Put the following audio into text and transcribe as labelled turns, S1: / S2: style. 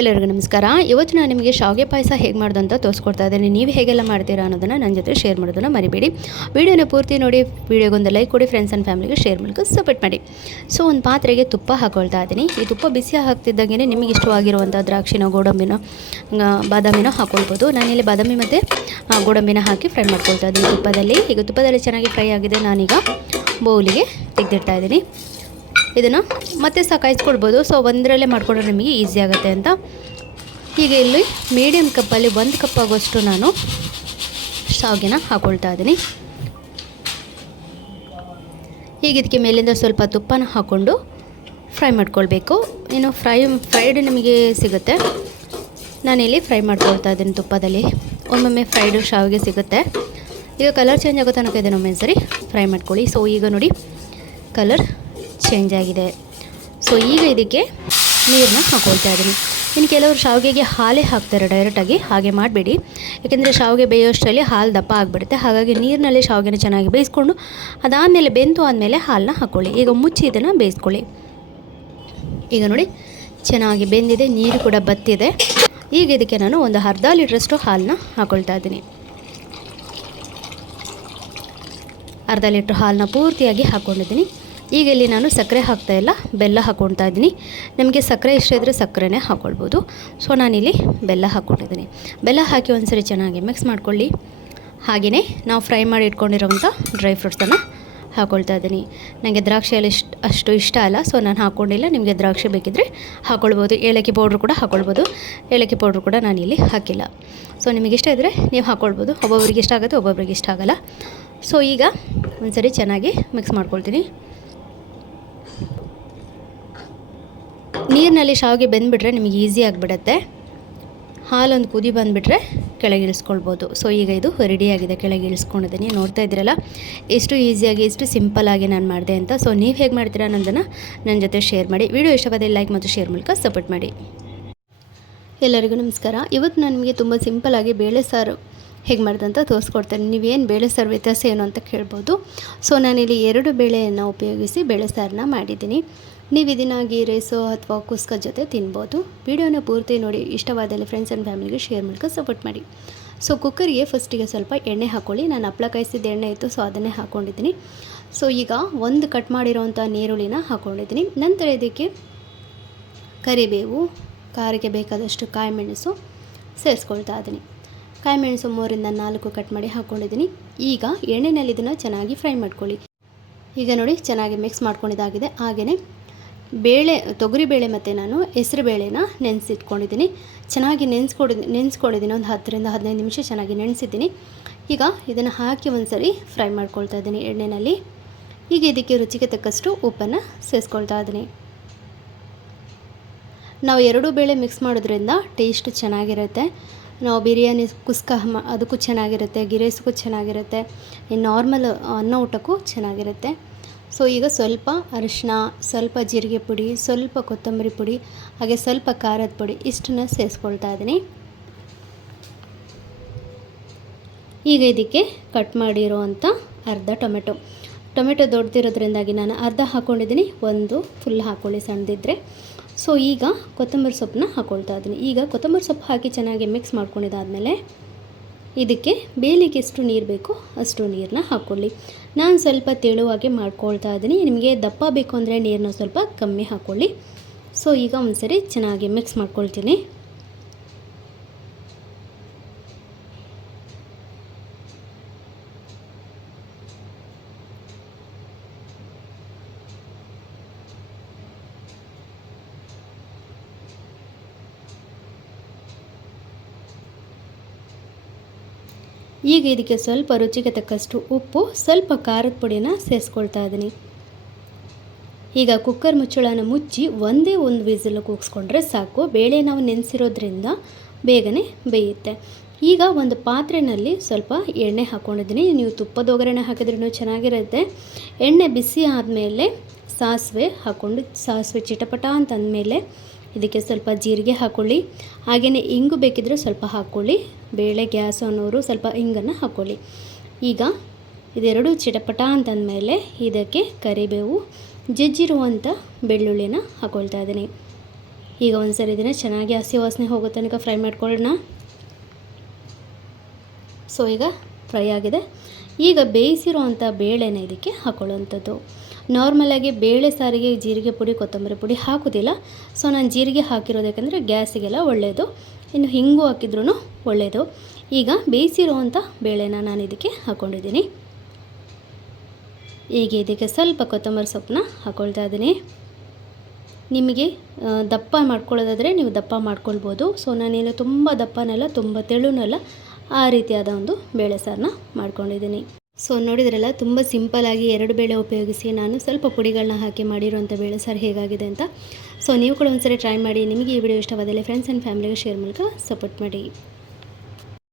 S1: ಎಲ್ಲರಿಗೂ ನಮಸ್ಕಾರ. ಇವತ್ತು ನಾನು ನಿಮಗೆ ಶಾವಿಗೆ ಪಾಯಸ ಹೇಗೆ ಮಾಡೋದು ಅಂತ ತೋರಿಸ್ಕೊಡ್ತಾ ಇದ್ದೀನಿ. ನೀವು ಹೇಗೆಲ್ಲ ಮಾಡ್ತೀರಾ ಅನ್ನೋದನ್ನು ನನ್ನ ಜೊತೆ ಶೇರ್ ಮಾಡೋದನ್ನು ಮರಿಬೇಡಿ. ವೀಡಿಯೋನ ಪೂರ್ತಿ ನೋಡಿ ವಿಡಿಯೋಗೊಂದು ಲೈಕ್ ಕೊಡಿ ಫ್ರೆಂಡ್ಸ್ ಆ್ಯಂಡ್ ಫ್ಯಾಮಿಲಿಗೆ ಶೇರ್ ಮೂಲಕ ಸಪೋರ್ಟ್ ಮಾಡಿ. ಸೊ ಒಂದು ಪಾತ್ರೆಗೆ ತುಪ್ಪ ಹಾಕೊಳ್ತಾ ಇದ್ದೀನಿ. ಈ ತುಪ್ಪ ಬಿಸಿ ಹಾಕ್ತಿದ್ದಾಗೆ ನಿಮಗೆ ಇಷ್ಟವಾಗಿರುವಂಥ ದ್ರಾಕ್ಷಿನೋ, ಗೋಡಂಬಿನೋ ಬಾದಾಮಿನ ಬಾದಾಮಿನೋ ಹಾಕೊಳ್ಬೋದು. ನಾನಿಲ್ಲಿ ಬಾದಾಮಿ ಮತ್ತು ಗೋಡಂಬಿನ ಹಾಕಿ ಫ್ರೈ ಮಾಡ್ಕೊಳ್ತಾ ಇದ್ದೀನಿ ತುಪ್ಪದಲ್ಲಿ. ಈಗ ತುಪ್ಪದಲ್ಲಿ ಚೆನ್ನಾಗಿ ಫ್ರೈ ಆಗಿದೆ. ನಾನೀಗ ಬೌಲಿಗೆ ತೆಗೆದಿಡ್ತಾ ಇದ್ದೀನಿ. ಇದನ್ನು ಮತ್ತೆ ಸಹ ಕಾಯಿಸ್ಕೊಡ್ಬೋದು ಸೊ ಒಂದರಲ್ಲೇ ಮಾಡಿಕೊಂಡ್ರೆ ನಿಮಗೆ ಈಸಿ ಆಗುತ್ತೆ ಅಂತ. ಈಗ ಇಲ್ಲಿ ಮೀಡಿಯಮ್ ಕಪ್ಪಲ್ಲಿ ಒಂದು ಕಪ್ ಆಗೋಷ್ಟು ನಾನು ಶಾವಿಗೆನ ಹಾಕ್ಕೊಳ್ತಾ ಇದ್ದೀನಿ. ಈಗ ಇದಕ್ಕೆ ಮೇಲಿಂದ ಸ್ವಲ್ಪ ತುಪ್ಪನ ಹಾಕ್ಕೊಂಡು ಫ್ರೈ ಮಾಡ್ಕೊಳ್ಬೇಕು. ಇನ್ನು ಫ್ರೈ ಫ್ರೈಡ್ ನಿಮಗೆ ಸಿಗುತ್ತೆ. ನಾನಿಲ್ಲಿ ಫ್ರೈ ಮಾಡ್ಕೊಳ್ತಾ ಇದ್ದೀನಿ ತುಪ್ಪದಲ್ಲಿ. ಒಮ್ಮೊಮ್ಮೆ ಫ್ರೈಡು ಶಾವಿಗೆ ಸಿಗುತ್ತೆ. ಈಗ ಕಲರ್ ಚೇಂಜ್ ಆಗುತ್ತೆ ತನಕ ಇದನ್ನು ಒಮ್ಮೆ ಸರಿ ಫ್ರೈ ಮಾಡ್ಕೊಳ್ಳಿ. ಸೊ ಈಗ ನೋಡಿ ಕಲರ್ ಚೇಂಜ್ ಆಗಿದೆ. ಸೊ ಈಗ ಇದಕ್ಕೆ ನೀರನ್ನ ಹಾಕೊಳ್ತಾ ಇದ್ದೀನಿ. ಇನ್ನು ಕೆಲವರು ಶಾವಿಗೆಗೆ ಹಾಲೇ ಹಾಕ್ತಾರೆ ಡೈರೆಕ್ಟಾಗಿ ಹಾಗೆ ಮಾಡಬೇಡಿ. ಯಾಕೆಂದರೆ ಶಾವಿಗೆ ಬೇಯೋಷ್ಟರಲ್ಲಿ ಹಾಲು ದಪ್ಪ ಆಗಿಬಿಡುತ್ತೆ. ಹಾಗಾಗಿ ನೀರಿನಲ್ಲಿ ಶಾವಿಗೆನ ಚೆನ್ನಾಗಿ ಬೇಯಿಸ್ಕೊಂಡು ಅದಾದಮೇಲೆ ಬೆಂತು ಆದಮೇಲೆ ಹಾಲನ್ನ ಹಾಕ್ಕೊಳ್ಳಿ ಈಗ ಮುಚ್ಚಿ ಇದನ್ನು ಬೇಯಿಸ್ಕೊಳ್ಳಿ. ಈಗ ನೋಡಿ, ಚೆನ್ನಾಗಿ ಬೆಂದಿದೆ, ನೀರು ಕೂಡ ಬತ್ತಿದೆ. ಈಗ ಇದಕ್ಕೆ ನಾನು ಒಂದು ಅರ್ಧ ಲೀಟ್ರಷ್ಟು ಹಾಲನ್ನ ಹಾಕ್ಕೊಳ್ತಾ ಇದ್ದೀನಿ. ಅರ್ಧ ಲೀಟ್ರ್ ಹಾಲನ್ನ ಪೂರ್ತಿಯಾಗಿ ಹಾಕ್ಕೊಂಡಿದ್ದೀನಿ ಈಗ ಇಲ್ಲಿ ನಾನು ಸಕ್ಕರೆ ಹಾಕ್ತಾ ಇಲ್ಲ, ಬೆಲ್ಲ ಹಾಕ್ಕೊಳ್ತಾ ಇದ್ದೀನಿ. ನಿಮಗೆ ಸಕ್ಕರೆ ಇಷ್ಟ ಇದ್ದರೆ ಸಕ್ಕರೆನೇ ಹಾಕ್ಕೊಳ್ಬೋದು ಸೊ ನಾನಿಲ್ಲಿ ಬೆಲ್ಲ ಹಾಕ್ಕೊಂಡಿದ್ದೀನಿ. ಬೆಲ್ಲ ಹಾಕಿ ಒಂದ್ಸರಿ ಚೆನ್ನಾಗಿ ಮಿಕ್ಸ್ ಮಾಡ್ಕೊಳ್ಳಿ. ಹಾಗೆಯೇ ನಾವು ಫ್ರೈ ಮಾಡಿ ಇಟ್ಕೊಂಡಿರೋವಂಥ ಡ್ರೈ ಫ್ರೂಟ್ಸನ್ನು ಹಾಕ್ಕೊಳ್ತಾ ಇದ್ದೀನಿ. ನನಗೆ ದ್ರಾಕ್ಷಿಯಲ್ಲಿ ಇಷ್ಟ, ಅಷ್ಟು ಇಷ್ಟ ಅಲ್ಲ ಸೊ ನಾನು ಹಾಕ್ಕೊಂಡಿಲ್ಲ ನಿಮಗೆ ದ್ರಾಕ್ಷಿ ಬೇಕಿದ್ದರೆ ಹಾಕ್ಕೊಳ್ಬೋದು ಏಲಕ್ಕಿ ಪೌಡ್ರ್ ಕೂಡ ಹಾಕ್ಕೊಳ್ಬೋದು ಏಲಕ್ಕಿ ಪೌಡ್ರ್ ಕೂಡ ನಾನಿಲ್ಲಿ ಹಾಕಿಲ್ಲ. ಸೊ ನಿಮಗೆ ಇಷ್ಟ ಇದ್ದರೆ ನೀವು ಹಾಕ್ಕೊಳ್ಬೋದು ಒಬ್ಬೊಬ್ರಿಗೆ ಇಷ್ಟ ಆಗುತ್ತೆ, ಒಬ್ಬೊಬ್ರಿಗೆ ಇಷ್ಟ ಆಗೋಲ್ಲ. ಸೊ ಈಗ ಒಂದ್ಸರಿ ಚೆನ್ನಾಗಿ ಮಿಕ್ಸ್ ಮಾಡ್ಕೊಳ್ತೀನಿ. ನೀರಿನಲ್ಲಿ ಶಾವಿಗೆ ಬೆಂದುಬಿಟ್ರೆ ನಿಮಗೆ ಈಸಿ ಆಗಿಬಿಡತ್ತೆ. ಹಾಲೊಂದು ಕುದಿ ಬಂದುಬಿಟ್ರೆ ಕೆಳಗೆ ಇಳಿಸ್ಕೊಳ್ಬೋದು. ಸೊ ಈಗ ಇದು ರೆಡಿಯಾಗಿದೆ ಕೆಳಗೆ ಇಳಿಸ್ಕೊಂಡಿದ್ದೀನಿ ನೋಡ್ತಾ ಇದ್ದೀರಲ್ಲ, ಎಷ್ಟು ಈಸಿಯಾಗಿ ಎಷ್ಟು ಸಿಂಪಲ್ಲಾಗಿ ನಾನು ಮಾಡಿದೆ ಅಂತ. ಸೊ ನೀವು ಹೇಗೆ ಮಾಡ್ತೀರಾ ಅನ್ನೋದನ್ನು ನನ್ನ ಜೊತೆ ಶೇರ್ ಮಾಡಿ. ವಿಡಿಯೋ ಇಷ್ಟವಾದ ಲೈಕ್ ಮತ್ತು ಶೇರ್ ಮೂಲಕ ಸಪೋರ್ಟ್ ಮಾಡಿ. ಎಲ್ಲರಿಗೂ ನಮಸ್ಕಾರ. ಇವತ್ತು ನಾನು ನಿಮಗೆ ತುಂಬ ಸಿಂಪಲ್ಲಾಗಿ ಬೇಳೆ ಸಾರು ಹೇಗೆ ಮಾಡಿದಂತ ತೋರಿಸ್ಕೊಡ್ತೇನೆ. ನೀವೇನು ಬೇಳೆ ಸಾರು ವ್ಯತ್ಯಾಸ ಏನು ಅಂತ ಕೇಳ್ಬೋದು. ಸೊ ನಾನಿಲ್ಲಿ ಎರಡು ಬೇಳೆಯನ್ನು ಉಪಯೋಗಿಸಿ ಬೇಳೆ ಸಾರನ್ನ ಮಾಡಿದ್ದೀನಿ. ನೀವು ಇದನ್ನು ಗೀ ರೈಸು ಅಥವಾ ಕುಸ್ಕ ಜೊತೆ ತಿನ್ಬೋದು. ವಿಡಿಯೋನ ಪೂರ್ತಿ ನೋಡಿ, ಇಷ್ಟವಾದಲ್ಲಿ ಫ್ರೆಂಡ್ಸ್ ಆ್ಯಂಡ್ ಫ್ಯಾಮಿಲಿಗೆ ಶೇರ್ ಮೂಲಕ ಸಪೋರ್ಟ್ ಮಾಡಿ. ಸೊ ಕುಕ್ಕರ್ಗೆ ಫಸ್ಟಿಗೆ ಸ್ವಲ್ಪ ಎಣ್ಣೆ ಹಾಕ್ಕೊಳ್ಳಿ ನಾನು ಹಪ್ಪಳ ಕಾಯಿಸಿದ ಎಣ್ಣೆ ಇತ್ತು ಸೊ ಅದನ್ನೇ ಹಾಕ್ಕೊಂಡಿದ್ದೀನಿ ಸೊ ಈಗ ಒಂದು ಕಟ್ ಮಾಡಿರೋವಂಥ ನೀರುಳ್ಳಿನ ಹಾಕ್ಕೊಂಡಿದ್ದೀನಿ ನಂತರ ಇದಕ್ಕೆ ಕರಿಬೇವು, ಖಾರಕ್ಕೆ ಬೇಕಾದಷ್ಟು ಕಾಯಿ ಮೆಣಸು ಸೇರಿಸ್ಕೊಳ್ತಾ ಇದ್ದೀನಿ ಕಾಯಿ ಮೆಣಸು ಮೂರಿಂದ ನಾಲ್ಕು ಕಟ್ ಮಾಡಿ ಹಾಕ್ಕೊಂಡಿದ್ದೀನಿ ಈಗ ಎಣ್ಣೆಯಲ್ಲಿ ಇದನ್ನು ಚೆನ್ನಾಗಿ ಫ್ರೈ ಮಾಡ್ಕೊಳ್ಳಿ. ಈಗ ನೋಡಿ, ಚೆನ್ನಾಗಿ ಮಿಕ್ಸ್ ಮಾಡ್ಕೊಂಡಿದ್ದಾಗಿದೆ. ಹಾಗೆಯೇ ಬೇಳೆ ತೊಗರಿಬೇಳೆ ಮತ್ತು ನಾನು ಹೆಸರು ಬೇಳೆನ ನೆನೆಸಿಟ್ಕೊಂಡಿದ್ದೀನಿ. ಚೆನ್ನಾಗಿ ನೆನೆಸ್ಕೊಡಿ ನೆನೆಸ್ಕೊಂಡಿದ್ದೀನಿ ಒಂದು ಹತ್ತರಿಂದ ಹದಿನೈದು ನಿಮಿಷ ಚೆನ್ನಾಗಿ ನೆನೆಸಿದ್ದೀನಿ. ಈಗ ಇದನ್ನು ಹಾಕಿ ಒಂದು ಸರಿ ಫ್ರೈ ಮಾಡ್ಕೊಳ್ತಾ ಇದ್ದೀನಿ ಎಣ್ಣೆಯಲ್ಲಿ ಈಗ ಇದಕ್ಕೆ ರುಚಿಗೆ ತಕ್ಕಷ್ಟು ಉಪ್ಪನ್ನು ಸೇರಿಸ್ಕೊಳ್ತಾ ಇದ್ದೀನಿ. ನಾವು ಎರಡೂ ಬೇಳೆ ಮಿಕ್ಸ್ ಮಾಡೋದ್ರಿಂದ ಟೇಸ್ಟ್ ಚೆನ್ನಾಗಿರುತ್ತೆ. ನಾವು ಬಿರಿಯಾನಿ ಕುಸ್ಕ ಅದಕ್ಕೂ ಚೆನ್ನಾಗಿರುತ್ತೆ ಗಿರೇಸ್ಗೂ ಚೆನ್ನಾಗಿರುತ್ತೆ ನಾರ್ಮಲ್ ಅನ್ನ ಊಟಕ್ಕೂ ಚೆನ್ನಾಗಿರುತ್ತೆ. ಸೊ ಈಗ ಸ್ವಲ್ಪ ಅರಿಶಿನ ಸ್ವಲ್ಪ ಜೀರಿಗೆ ಪುಡಿ, ಸ್ವಲ್ಪ ಕೊತ್ತಂಬರಿ ಪುಡಿ, ಹಾಗೆ ಸ್ವಲ್ಪ ಖಾರದ ಪುಡಿ ಇಷ್ಟನ್ನ ಸೇರಿಸ್ಕೊಳ್ತಾ ಇದ್ದೀನಿ. ಈಗ ಇದಕ್ಕೆ ಕಟ್ ಮಾಡಿರುವಂಥ ಅರ್ಧ ಟೊಮೆಟೊ. ಟೊಮೆಟೊ ದೊಡ್ಡದಿರೋದ್ರಿಂದಾಗಿ ನಾನು ಅರ್ಧ ಹಾಕ್ಕೊಂಡಿದ್ದೀನಿ ಒಂದು ಫುಲ್ ಹಾಕ್ಕೊಳ್ಳಿ ಸಣ್ಣದಿದ್ದರೆ ಸೊ ಈಗ ಕೊತ್ತಂಬರಿ ಸೊಪ್ಪನ್ನ ಹಾಕ್ಕೊಳ್ತಾ ಇದ್ದೀನಿ. ಈಗ ಕೊತ್ತಂಬರಿ ಸೊಪ್ಪು ಹಾಕಿ ಚೆನ್ನಾಗಿ ಮಿಕ್ಸ್ ಮಾಡ್ಕೊಂಡಿದ್ದಾದಮೇಲೆ ಇದಕ್ಕೆ ಬೇಲಿಗೆ ಎಷ್ಟು ನೀರು ಬೇಕೋ ಅಷ್ಟು ನೀರನ್ನ ಹಾಕ್ಕೊಳ್ಳಿ ನಾನು ಸ್ವಲ್ಪ ತೆಳುವಾಗೆ ಮಾಡ್ಕೊಳ್ತಾ ಇದ್ದೀನಿ. ನಿಮಗೆ ದಪ್ಪ ಬೇಕು ಅಂದರೆ ನೀರನ್ನ ಸ್ವಲ್ಪ ಕಮ್ಮಿ ಹಾಕ್ಕೊಳ್ಳಿ ಸೊ ಈಗ ಒಂದ್ಸರಿ ಚೆನ್ನಾಗಿ ಮಿಕ್ಸ್ ಮಾಡ್ಕೊಳ್ತೀನಿ. ಈಗ ಇದಕ್ಕೆ ಸ್ವಲ್ಪ ರುಚಿಗೆ ತಕ್ಕಷ್ಟು ಉಪ್ಪು, ಸ್ವಲ್ಪ ಖಾರದ ಪುಡಿನ ಸೇರಿಸ್ಕೊಳ್ತಾ ಇದ್ದೀನಿ. ಈಗ ಕುಕ್ಕರ್ ಮುಚ್ಚಳನ ಮುಚ್ಚಿ ಒಂದೇ ಒಂದು ವಿಸಿಲ್ ಕೂಗಿಸ್ಕೊಂಡ್ರೆ ಸಾಕು. ಬೇಳೆ ನಾವು ನೆನೆಸಿರೋದ್ರಿಂದ ಬೇಗನೆ ಬೇಯುತ್ತೆ. ಈಗ ಒಂದು ಪಾತ್ರೆಯಲ್ಲಿ ಸ್ವಲ್ಪ ಎಣ್ಣೆ ಹಾಕ್ಕೊಂಡಿದ್ದೀನಿ ನೀವು ತುಪ್ಪದ ಒಗ್ಗರಣೆ ಹಾಕಿದ್ರೂ ಚೆನ್ನಾಗಿರುತ್ತೆ. ಎಣ್ಣೆ ಬಿಸಿ ಆದಮೇಲೆ ಸಾಸಿವೆ ಹಾಕ್ಕೊಂಡು ಸಾಸಿವೆ ಚಿಟಪಟ ಅಂತ ಅಂದಮೇಲೆ ಇದಕ್ಕೆ ಸ್ವಲ್ಪ ಜೀರಿಗೆ ಹಾಕ್ಕೊಳ್ಳಿ ಹಾಗೆಯೇ ಇಂಗು ಬೇಕಿದ್ದರೆ ಸ್ವಲ್ಪ ಹಾಕ್ಕೊಳ್ಳಿ ಬೇಳೆ, ಗ್ಯಾಸ್ ಅನ್ನೋರು ಸ್ವಲ್ಪ ಇಂಗನ್ನು ಹಾಕ್ಕೊಳ್ಳಿ ಈಗ ಇದೆರಡು ಚಿಟಪಟ ಅಂತಂದಮೇಲೆ ಇದಕ್ಕೆ ಕರಿಬೇವು ಜಜ್ಜಿರುವಂಥ ಬೆಳ್ಳುಳ್ಳಿನ ಹಾಕ್ಕೊಳ್ತಾ ಇದ್ದೀನಿ. ಈಗ ಒಂದು ಸರಿ ಇದನ್ನು ಚೆನ್ನಾಗಿ ಹಸಿ ವಾಸನೆ ಹೋಗೋ ತನಕ ಫ್ರೈ ಮಾಡ್ಕೊಳ್ಳೋಣ. ಸೊ ಈಗ ಫ್ರೈ ಆಗಿದೆ. ಈಗ ಬೇಯಿಸಿರುವಂಥ ಬೇಳೆನ ಇದಕ್ಕೆ ಹಾಕೊಳ್ಳುವಂಥದ್ದು. ನಾರ್ಮಲಾಗಿ ಬೇಳೆ ಸಾರಿಗೆ ಜೀರಿಗೆ ಪುಡಿ, ಕೊತ್ತಂಬರಿ ಪುಡಿ ಹಾಕೋದಿಲ್ಲ. ಸೊ ನಾನು ಜೀರಿಗೆ ಹಾಕಿರೋದಕ್ಕೆಂದರೆ ಗ್ಯಾಸಿಗೆಲ್ಲ ಒಳ್ಳೆಯದು ಇನ್ನು ಹಿಂಗು ಹಾಕಿದ್ರೂ ಒಳ್ಳೆಯದು ಈಗ ಬೇಯಿಸಿರುವಂಥ ಬೇಳೆನ ನಾನು ಇದಕ್ಕೆ ಹಾಕ್ಕೊಂಡಿದ್ದೀನಿ ಈಗ ಇದಕ್ಕೆ ಸ್ವಲ್ಪ ಕೊತ್ತಂಬರಿ ಸೊಪ್ಪನ್ನ ಹಾಕ್ಕೊಳ್ತಾ ಇದ್ದೀನಿ. ನಿಮಗೆ ದಪ್ಪ ಮಾಡ್ಕೊಳ್ಳೋದಾದರೆ ನೀವು ದಪ್ಪ ಮಾಡ್ಕೊಳ್ಬೋದು. ಸೊ ನಾನೇನು ತುಂಬ ದಪ್ಪನಲ್ಲ, ತುಂಬ ತೆಳುನಲ್ಲ ಆ ರೀತಿಯಾದ ಒಂದು ಬೇಳೆ ಸಾರನ್ನ ಮಾಡ್ಕೊಂಡಿದ್ದೀನಿ. ಸೊ ನೋಡಿದ್ರಲ್ಲ, ತುಂಬ ಸಿಂಪಲಾಗಿ ಎರಡು ಬೇಳೆ ಉಪಯೋಗಿಸಿ ನಾನು ಸ್ವಲ್ಪ ಪುಡಿಗಳನ್ನ ಹಾಕಿ ಮಾಡಿರುವಂಥ ಬೇಳೆ ಸರ್ ಹೇಗಾಗಿದೆ ಅಂತ. ಸೊ ನೀವು ಕೂಡ ಒಂದ್ಸರಿ ಟ್ರೈ ಮಾಡಿ, ನಿಮಗೆ ಈ ವಿಡಿಯೋ ಇಷ್ಟವಾದಲ್ಲಿ ಫ್ರೆಂಡ್ಸ್ ಆ್ಯಂಡ್ ಫ್ಯಾಮಿಲಿಗೆ ಶೇರ್ ಮೂಲಕ ಸಪೋರ್ಟ್ ಮಾಡಿ.